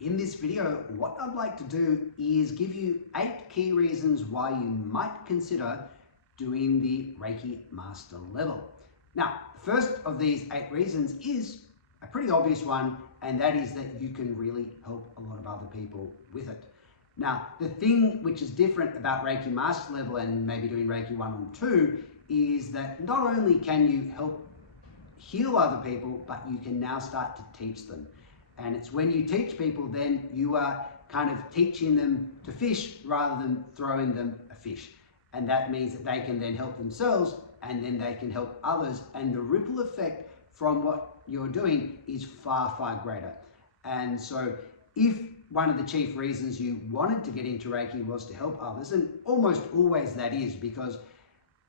In this video, what I'd like to do is give you 8 key reasons why you might consider doing the Reiki Master Level. Now, the first of these 8 reasons is a pretty obvious one, and that is that you can really help a lot of other people with it. Now, the thing which is different about Reiki Master Level and maybe doing Reiki 1 and 2 is that not only can you help heal other people, but you can now start to teach them. And it's when you teach people, then you are kind of teaching them to fish rather than throwing them a fish. And that means that they can then help themselves and then they can help others. And the ripple effect from what you're doing is far, far greater. And so if one of the chief reasons you wanted to get into Reiki was to help others, and almost always that is because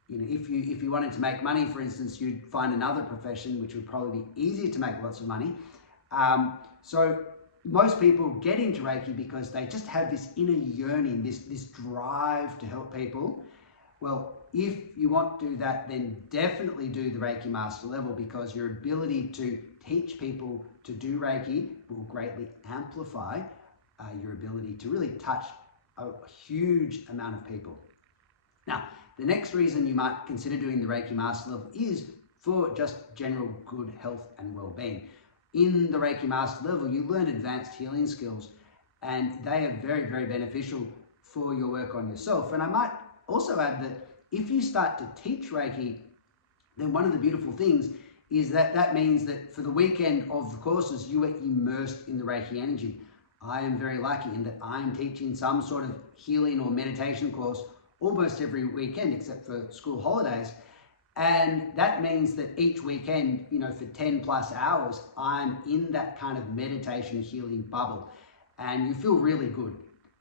if you wanted to make money, for instance, you'd find another profession which would probably be easier to make lots of money. So most people get into Reiki because they just have this inner yearning, this drive to help people. Well, if you want to do that, then definitely do the Reiki Master Level, because your ability to teach people to do Reiki will greatly amplify your ability to really touch a huge amount of people. Now, the next reason you might consider doing the Reiki Master Level is for just general good health and well-being. In the Reiki Master Level, you learn advanced healing skills, and they are very, very beneficial for your work on yourself. And I might also add that if you start to teach Reiki, then one of the beautiful things is that that means that for the weekend of the courses, you are immersed in the Reiki energy. I am very lucky in that I'm teaching some sort of healing or meditation course almost every weekend except for school holidays. And that means that each weekend, for 10 plus hours, I'm in that kind of meditation healing bubble. And you feel really good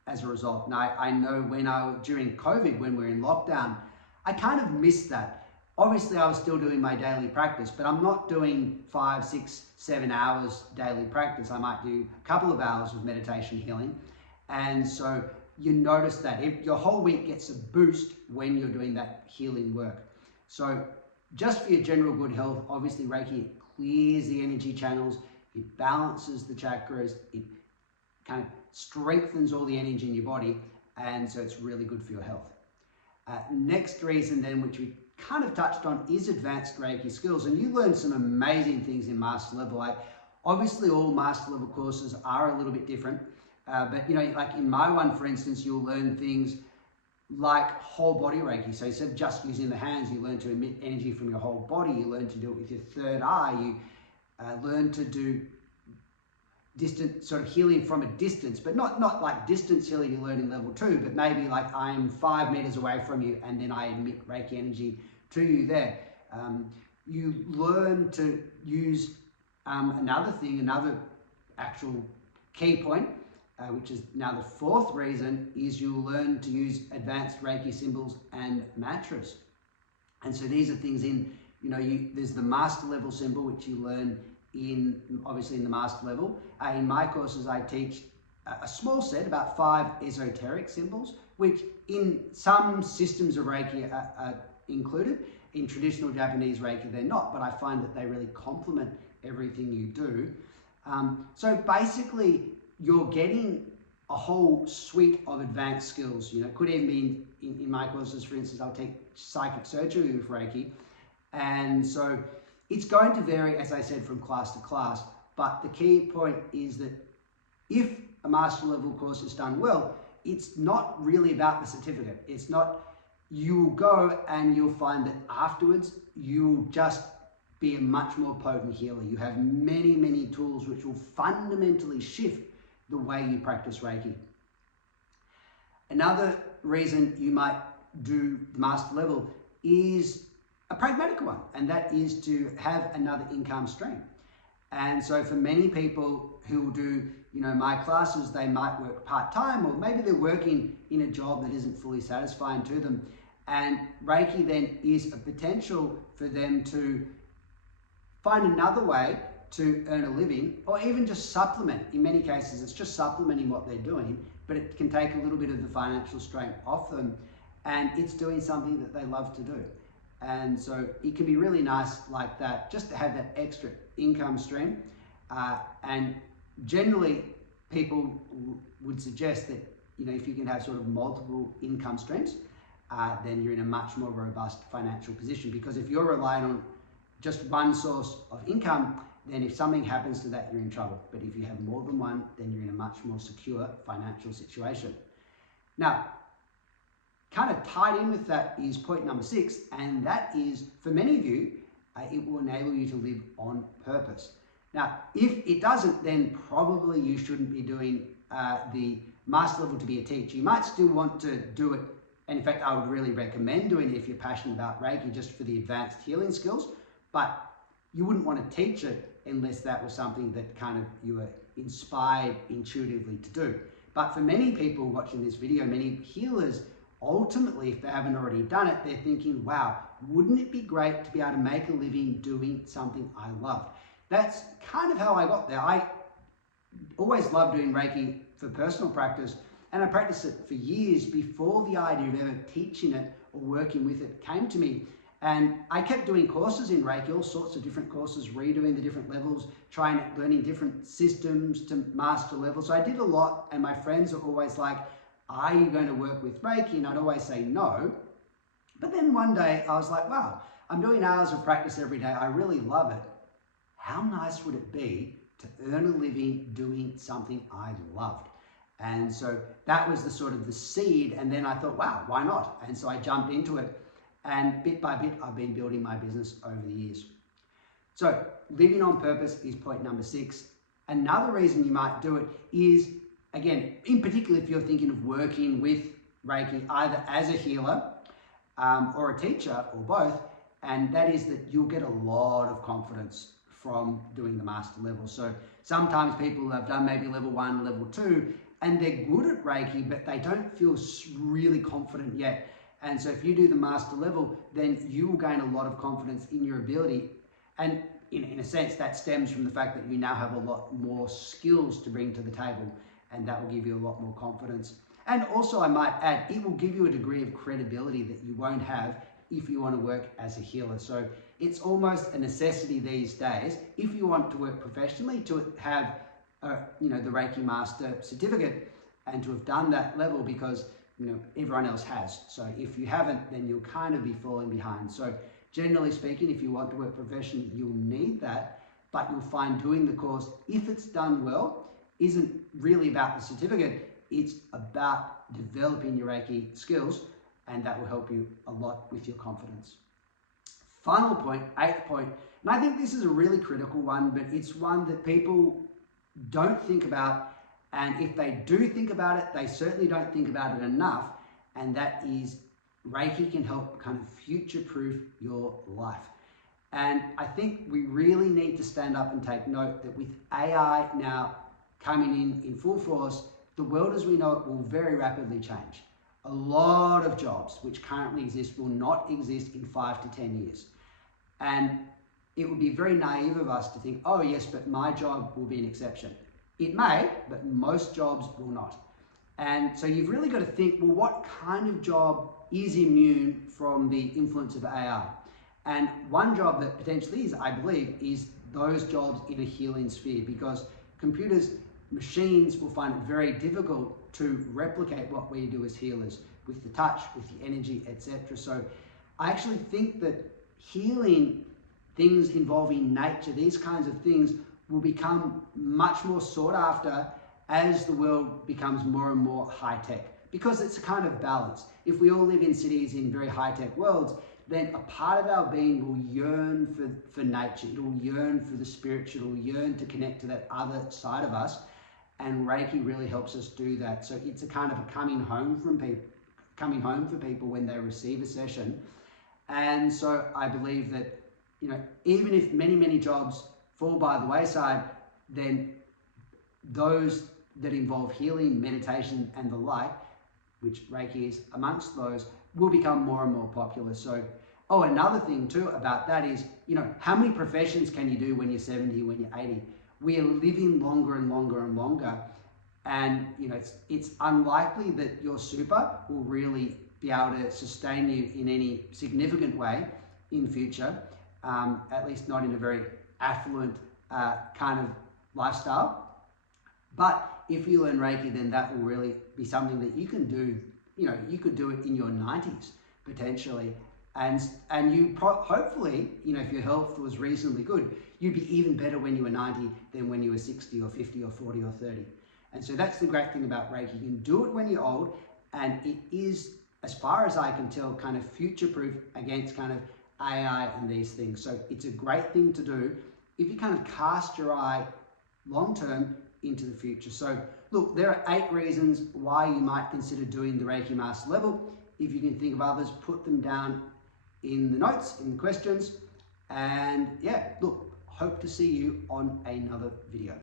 as a result. Now, I know during COVID, when we were in lockdown, I kind of missed that. Obviously, I was still doing my daily practice, but I'm not doing 5, 6, 7 hours daily practice. I might do a couple of hours of meditation healing. And so you notice that your whole week gets a boost when you're doing that healing work. So just for your general good health, obviously Reiki clears the energy channels, it balances the chakras, it kind of strengthens all the energy in your body, and so it's really good for your health. Next reason then, which we kind of touched on, is advanced Reiki skills. And you learn some amazing things in Master Level. Obviously all Master Level courses are a little bit different, but like in my one, for instance, you'll learn things like whole body Reiki. So instead of just using the hands, you learn to emit energy from your whole body. You learn to do it with your third eye. You learn to do distant sort of healing from a distance, but not like distance healing you learn in level 2, but maybe like I'm 5 meters away from you and then I emit Reiki energy to you there. You learn to use another actual key point, which is now the 4th reason, is you'll learn to use advanced Reiki symbols and mantras. And so these are things there's the Master Level symbol, which you learn obviously in the Master Level. In my courses, I teach a small set, about 5 esoteric symbols, which in some systems of Reiki are included. In traditional Japanese Reiki, they're not, but I find that they really complement everything you do. So basically, you're getting a whole suite of advanced skills. It could even be in my courses, for instance, I'll take psychic surgery with Reiki. And so it's going to vary, as I said, from class to class. But the key point is that if a Master Level course is done well, it's not really about the certificate. It's not, you'll go and you'll find that afterwards, you'll just be a much more potent healer. You have many, many tools which will fundamentally shift the way you practice Reiki. Another reason you might do the Master Level is a pragmatic one, and that is to have another income stream. And so for many people who will do, my classes, they might work part-time, or maybe they're working in a job that isn't fully satisfying to them. And Reiki then is a potential for them to find another way to earn a living, or even just supplement. In many cases, it's just supplementing what they're doing, but it can take a little bit of the financial strain off them, and it's doing something that they love to do. And so it can be really nice like that, just to have that extra income stream. And generally, people would suggest that, if you can have sort of multiple income streams, then you're in a much more robust financial position. Because if you're relying on just one source of income, then if something happens to that, you're in trouble. But if you have more than one, then you're in a much more secure financial situation. Now, kind of tied in with that is point number 6, and that is, for many of you, it will enable you to live on purpose. Now, if it doesn't, then probably you shouldn't be doing the master level to be a teacher. You might still want to do it, and in fact, I would really recommend doing it if you're passionate about Reiki, just for the advanced healing skills, but you wouldn't want to teach it unless that was something that kind of you were inspired intuitively to do. But for many people watching this video, many healers, ultimately, if they haven't already done it, they're thinking, wow, wouldn't it be great to be able to make a living doing something I love? That's kind of how I got there. I always loved doing Reiki for personal practice, and I practiced it for years before the idea of ever teaching it or working with it came to me. And I kept doing courses in Reiki, all sorts of different courses, redoing the different levels, learning different systems to master level. So I did a lot, and my friends are always like, are you going to work with Reiki? And I'd always say no. But then one day I was like, wow, I'm doing hours of practice every day. I really love it. How nice would it be to earn a living doing something I loved? And so that was the sort of the seed. And then I thought, wow, why not? And so I jumped into it. And bit by bit, I've been building my business over the years. So living on purpose is point number 6. Another reason you might do it is, again, in particular, if you're thinking of working with Reiki, either as a healer or a teacher or both, and that is that you'll get a lot of confidence from doing the master level. So sometimes people have done maybe level 1, level 2, and they're good at Reiki, but they don't feel really confident yet. And so if you do the master level, then you will gain a lot of confidence in your ability. And in a sense, that stems from the fact that you now have a lot more skills to bring to the table, and that will give you a lot more confidence. And also, I might add, it will give you a degree of credibility that you won't have if you want to work as a healer. So it's almost a necessity these days, if you want to work professionally, to have the Reiki Master certificate and to have done that level, because everyone else has. So if you haven't, then you'll kind of be falling behind. So generally speaking, if you want to work professionally, you'll need that, but you'll find doing the course, if it's done well, isn't really about the certificate. It's about developing your Reiki skills, and that will help you a lot with your confidence. Final point, 8th point, and I think this is a really critical one, but it's one that people don't think about. And if they do think about it, they certainly don't think about it enough. And that is, Reiki can help kind of future-proof your life. And I think we really need to stand up and take note that with AI now coming in full force, the world as we know it will very rapidly change. A lot of jobs which currently exist will not exist in 5 to 10 years. And it would be very naive of us to think, oh yes, but my job will be an exception. It may, but most jobs will not. And so you've really got to think, well, what kind of job is immune from the influence of AI? And one job that potentially is, I believe, is those jobs in a healing sphere, because computers, machines will find it very difficult to replicate what we do as healers with the touch, with the energy, etc. So I actually think that healing, things involving nature, these kinds of things, will become much more sought after as the world becomes more and more high-tech, because it's a kind of balance. If we all live in cities in very high-tech worlds, then a part of our being will yearn for nature, it will yearn for the spiritual, it will yearn to connect to that other side of us, and Reiki really helps us do that. So it's a kind of a coming home for people when they receive a session. And so I believe that, even if many jobs fall by the wayside, then those that involve healing, meditation, and the like, which Reiki is amongst those, will become more and more popular. So, another thing too about that is, how many professions can you do when you're 70, when you're 80? We are living longer and longer and longer, and it's unlikely that your super will really be able to sustain you in any significant way in future, at least not in a very affluent kind of lifestyle. But if you learn Reiki, then that will really be something that you can do. You could do it in your 90s potentially, and you hopefully, if your health was reasonably good, you'd be even better when you were 90 than when you were 60 or 50 or 40 or 30. And so that's the great thing about Reiki. You can do it when you're old, and it is, as far as I can tell, kind of future-proof against kind of AI and these things. So it's a great thing to do if you kind of cast your eye long-term into the future. So look, there are 8 reasons why you might consider doing the Reiki Master Level. If you can think of others, put them down in the notes, in the questions. And yeah, look, hope to see you on another video.